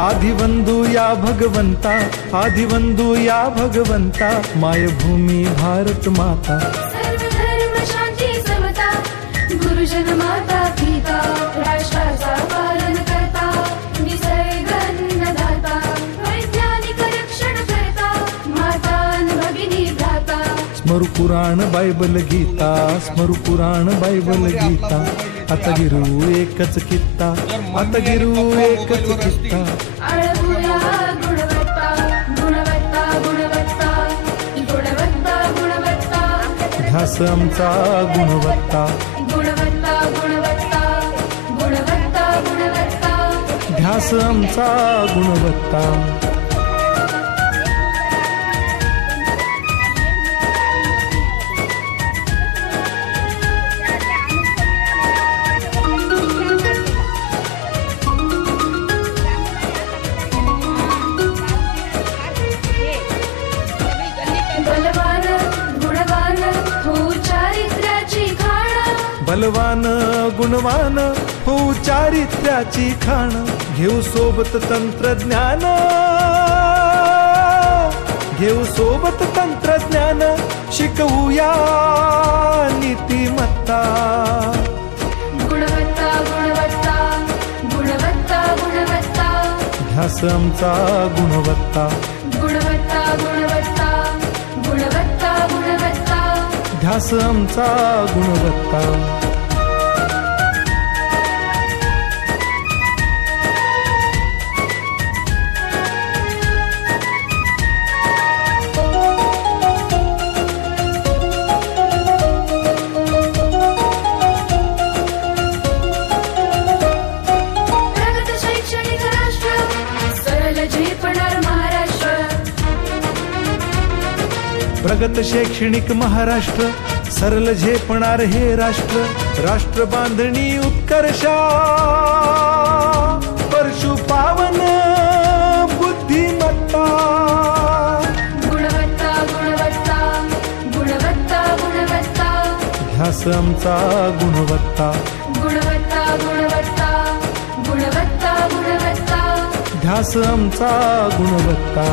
आदिवंदू या भगवंता, आदिवंदू या भगवंता, मायभूमी भारत माता। सर्वधर्म शांती समता, गुरुजन माता पिता, राष्ट्राचा पालन करता, निसर्ग अन्नदाता, वैज्ञानिक रक्षण करता, माता भगिनी भ्राता। स्मरू पुराण बायबल गीता, स्मरू पुराण बायबल गीता, आता गिरू एकच कित्ता, आता गिरू एकच कित्ता। आळवूया गुणवत्ता, गुणवत्ता, गुणवत्ता, गुणवत्ता, गुणवत्ता, ध्यास आमचा गुणवत्ता, गुणवत्ता, गुणवत्ता, गुणवत्ता, गुणवत्ता, ध्यास आमचा गुणवत्ता। बलवान गुणवान हो चारित्र्याची खाण, बलवान गुणवान हो चारित्र्याची खाण, घेऊ सोबत तंत्रज्ञान, घेऊ सोबत तंत्रज्ञान, शिकवूया नीतिमत्ता। गुणवत्ता, गुणवत्ता, गुणवत्ता, गुणवत्ता, ध्यास आमचा गुणवत्ता, गुणवत्ता, गुणवत्ता, गुणवत्ता, गुणवत्ता, ध्यास आमचा गुणवत्ता। प्रगत शैक्षणिक राष्ट्र, सरल झेपणार महाराष्ट्र। प्रगत शैक्षणिक महाराष्ट्र, सरल झेपणार हे राष्ट्र, राष्ट्र बांधणी उत्कर्षा, परशु पावन बुद्धिमत्ता। गुणवत्ता, गुणवत्ता, गुणवत्ता, गुणवत्ता, ध्यास आमचा गुणवत्ता, गुणवत्ता, गुणवत्ता, गुणवत्ता, गुणवत्ता, ध्यास आमचा गुणवत्ता।